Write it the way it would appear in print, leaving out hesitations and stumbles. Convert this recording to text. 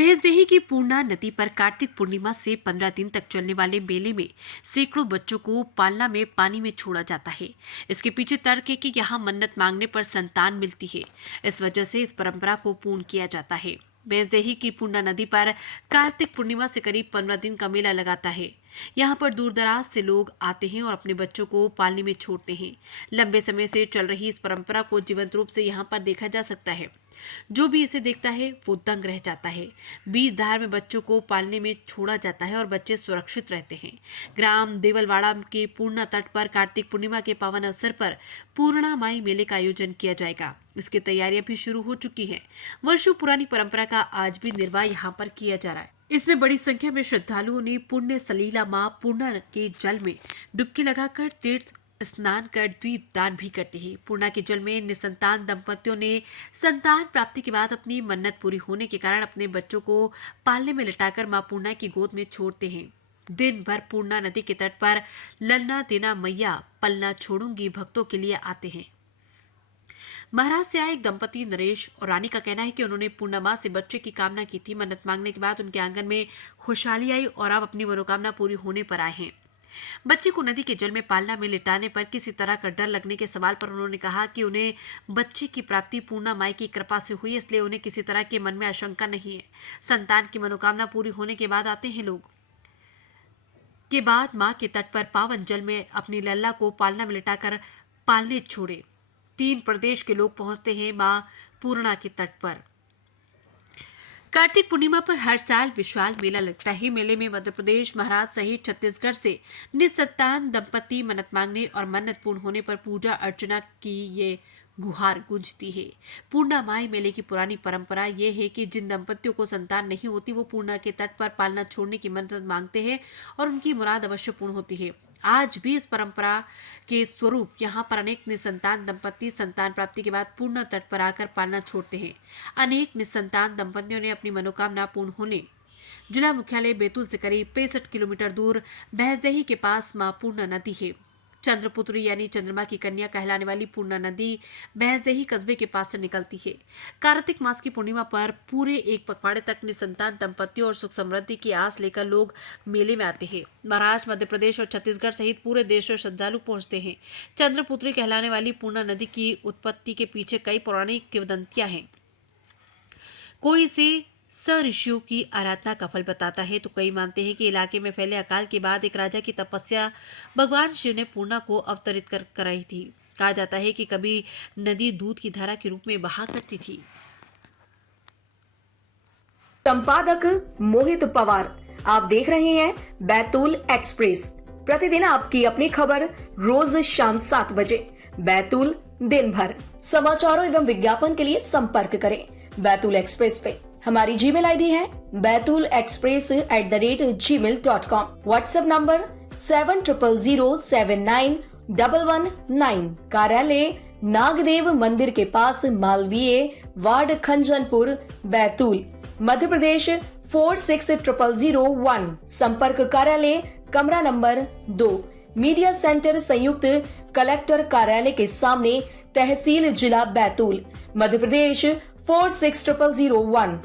भैंसदेही की पूर्णा नदी पर कार्तिक पूर्णिमा से 15 दिन तक चलने वाले मेले में सैकड़ों बच्चों को पालना में पानी में छोड़ा जाता है। इसके पीछे तर्क है कि यहाँ मन्नत मांगने पर संतान मिलती है। इस वजह से इस परंपरा को पूर्ण किया जाता है। भैंसदेही की पूर्णा नदी पर कार्तिक पूर्णिमा से करीब 15 दिन का मेला लगाता है। यहाँ पर दूर दराज से लोग आते हैं और अपने बच्चों को पालने में छोड़ते हैं। लंबे समय से चल रही इस परंपरा को जीवंत रूप से यहाँ पर देखा जा सकता है। जो भी इसे देखता है वो दंग रह जाता है। बीज धार में बच्चों को पालने में छोड़ा जाता है और बच्चे सुरक्षित रहते हैं। ग्राम देवलवाड़ा के पूर्णा तट पर कार्तिक पूर्णिमा के पावन अवसर पर पूर्णा माई मेले का आयोजन किया जाएगा। इसकी तैयारियां भी शुरू हो चुकी हैं। वर्षों पुरानी परंपरा का आज भी निर्वाह यहाँ पर किया जा रहा है। इसमें बड़ी संख्या में श्रद्धालुओं ने पुण्य सलीला मां पूर्णा के जल में डुबकी लगाकर तीर्थ स्नान कर द्वीप दान भी करते हैं। पूर्णा के जल में निसंतान दंपतियों ने संतान प्राप्ति के बाद अपनी मन्नत पूरी होने के कारण अपने बच्चों को पालने में लिटाकर मां पूर्णा की गोद में छोड़ते हैं। दिन भर पूर्णा नदी के तट पर ललना देना मैया पलना छोड़ूंगी भक्तों के लिए आते हैं। महाराज से आए एक दंपति नरेश और रानी का कहना है कि उन्होंने पूर्णिमा से बच्चे की कामना की थी। मन्नत मांगने के बाद उनके आंगन में खुशहाली आई और अब अपनी मनोकामना पूरी होने पर आए हैं। बच्चे को नदी के जल में पालना में लिटाने पर किसी तरह का डर लगने के सवाल पर उन्होंने कहा कि उन्हें बच्चे की प्राप्ति पूर्णा माई की कृपा से हुई, इसलिए उन्हें किसी तरह के मन में आशंका नहीं है। संतान की मनोकामना पूरी होने के बाद आते हैं लोग के बाद मां के तट पर पावन जल में अपनी लल्ला को पालना में लिटाकर पालने छोड़े। 3 प्रदेश के लोग पहुंचते हैं मां पूर्णा के तट पर। कार्तिक पूर्णिमा पर हर साल विशाल मेला लगता है। मेले में मध्य प्रदेश, महाराष्ट्र सहित छत्तीसगढ़ से निसंतान दंपति मन्नत मांगने और मन्नत पूर्ण होने पर पूजा अर्चना की ये गुहार गूंजती है। पूर्णा माई मेले की पुरानी परंपरा ये है कि जिन दंपतियों को संतान नहीं होती वो पूर्णा के तट पर पालना छोड़ने की मन्नत मांगते हैं और उनकी मुराद अवश्य पूर्ण होती है। आज भी इस परंपरा के स्वरूप यहाँ पर अनेक निसंतान दंपति संतान प्राप्ति के बाद पूर्णा तट पर आकर पालना छोड़ते हैं। अनेक निसंतान दंपतियों ने अपनी मनोकामना पूर्ण होने जिला मुख्यालय बैतूल से करीब 65 किलोमीटर दूर भैंसदेही के पास मां पूर्णा नदी है। चंद्रपुत्री यानी चंद्रमा की कन्या कहलाने वाली पूर्णा नदी भैंसदेही कस्बे के पास से निकलती है। कार्तिक मास की पूर्णिमा पर पूरे एक पखवाड़े तक निसंतान दंपतियों और सुख समृद्धि की आस लेकर लोग मेले में आते हैं। महाराष्ट्र, मध्य प्रदेश और छत्तीसगढ़ सहित पूरे देश से श्रद्धालु पहुंचते हैं। चंद्रपुत्री कहलाने वाली पूर्णा नदी की उत्पत्ति के पीछे कई पौराणिक किंवदंतियां हैं। कोई इसे ऋषियों की आराधना का फल बताता है तो कई मानते हैं कि इलाके में फैले अकाल के बाद एक राजा की तपस्या भगवान शिव ने पूर्णा को अवतरित कर कराई थी। कहा जाता है कि कभी नदी दूध की धारा के रूप में बहा करती थी। संपादक मोहित पवार, आप देख रहे हैं बैतूल एक्सप्रेस। प्रतिदिन आपकी अपनी खबर रोज शाम 7 बजे बैतूल दिन भर। समाचारों एवं विज्ञापन के लिए संपर्क करें बैतूल एक्सप्रेस पे। हमारी जीमेल आईडी है baitulexpress@gmail.com। WhatsApp number 7000791119। कार्यालय नागदेव मंदिर के पास, मालवीय वार्ड, खंजनपुर, बैतूल, मध्य प्रदेश 460001। संपर्क कार्यालय कमरा नंबर 2, मीडिया सेंटर संयुक्त कलेक्टर कार्यालय के सामने, तहसील जिला बैतूल, मध्य प्रदेश 460001।